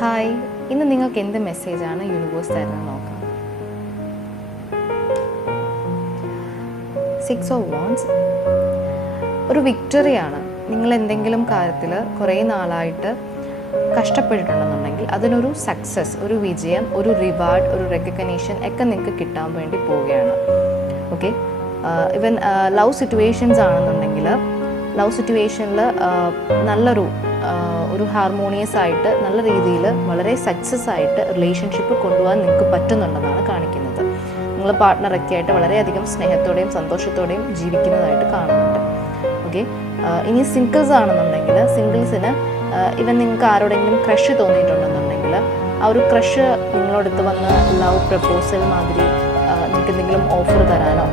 Hi, ഇന്ന് നിങ്ങൾക്ക് എന്ത് മെസ്സേജാണ് യൂണിവേഴ്സ് തരുന്നത് നോക്കാം. 6 ഓഫ് വാണ്ട്സ് ഒരു വിക്ടറിയാണ്. നിങ്ങൾ എന്തെങ്കിലും കാര്യത്തിൽ കുറേ നാളായിട്ട് കഷ്ടപ്പെട്ടിട്ടുണ്ടെന്നുണ്ടെങ്കിൽ അതിനൊരു സക്സസ്, ഒരു വിജയം, ഒരു റിവാർഡ്, ഒരു റെക്കഗ്നീഷൻ ഒക്കെ നിങ്ങൾക്ക് കിട്ടാൻ വേണ്ടി പോവുകയാണ്. ഓക്കെ, ഇവൻ ലവ് സിറ്റുവേഷൻസ് ആണെന്നുണ്ടെങ്കിൽ ലവ് സിറ്റുവേഷനിൽ നല്ലൊരു ഹാർമോണിയസ് ആയിട്ട് നല്ല രീതിയിൽ വളരെ സക്സസ് ആയിട്ട് റിലേഷൻഷിപ്പ് കൊണ്ടുപോകാൻ നിങ്ങൾക്ക് പറ്റുന്നുണ്ടെന്നാണ് കാണിക്കുന്നത്. നിങ്ങൾ പാർട്ട്ണറൊക്കെ ആയിട്ട് വളരെയധികം സ്നേഹത്തോടെയും സന്തോഷത്തോടെയും ജീവിക്കുന്നതായിട്ട് കാണുന്നുണ്ട്. ഓക്കെ, ഇനി സിംഗിൾസ് ആണെന്നുണ്ടെങ്കിൽ സിംഗിൾസിന് ഇവൻ നിങ്ങൾക്ക് ആരോടെങ്കിലും ക്രഷ് തോന്നിയിട്ടുണ്ടെന്നുണ്ടെങ്കിൽ ആ ഒരു ക്രഷ് നിങ്ങളോടടുത്ത് വന്ന് ലവ് പ്രപ്പോസൽ മാതിരി നിങ്ങൾക്ക് എന്തെങ്കിലും ഓഫർ തരാനോ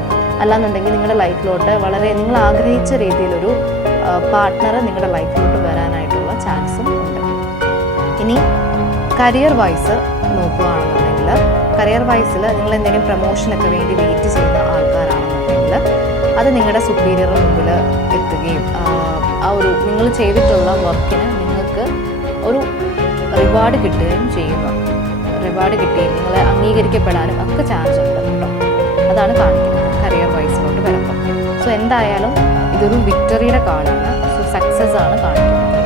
അല്ലാന്നുണ്ടെങ്കിൽ നിങ്ങളുടെ ലൈഫിലോട്ട് വളരെ നിങ്ങൾ ആഗ്രഹിച്ച രീതിയിലൊരു പാർട്ട്ണർ നിങ്ങളുടെ ലൈഫിലോട്ട് വരാനായിട്ടുള്ള ചാൻസും ഉണ്ട്. ഇനി കരിയർ വൈസ് നോക്കുകയാണെന്നുണ്ടെങ്കിൽ കരിയർ വൈസിൽ നിങ്ങൾ എന്തെങ്കിലും പ്രൊമോഷനൊക്കെ വേണ്ടി വെയിറ്റ് ചെയ്യുന്ന ആൾക്കാരാണെന്നുണ്ടെങ്കിൽ അത് നിങ്ങളുടെ സുപ്പീരിയറിന് മുമ്പിൽ എത്തുകയും ആ ഒരു നിങ്ങൾ ചെയ്തിട്ടുള്ള വർക്കിന് നിങ്ങൾക്ക് ഒരു റിവാർഡ് കിട്ടുകയും ചെയ്യുന്നു. റിവാർഡ് കിട്ടുകയും നിങ്ങളെ അംഗീകരിക്കപ്പെടാനും ഒക്കെ ചാൻസ് ഉണ്ട് കേട്ടോ. അതാണ് കാണിക്കുന്നത് കരിയർ വൈസിലോട്ട് വരുമ്പോൾ. സോ എന്തായാലും ഇതൊരു വിക്ടറിയുടെ കാർഡാണ്. സോ സക്സസ് ആണ് കാണിക്കുന്നത്.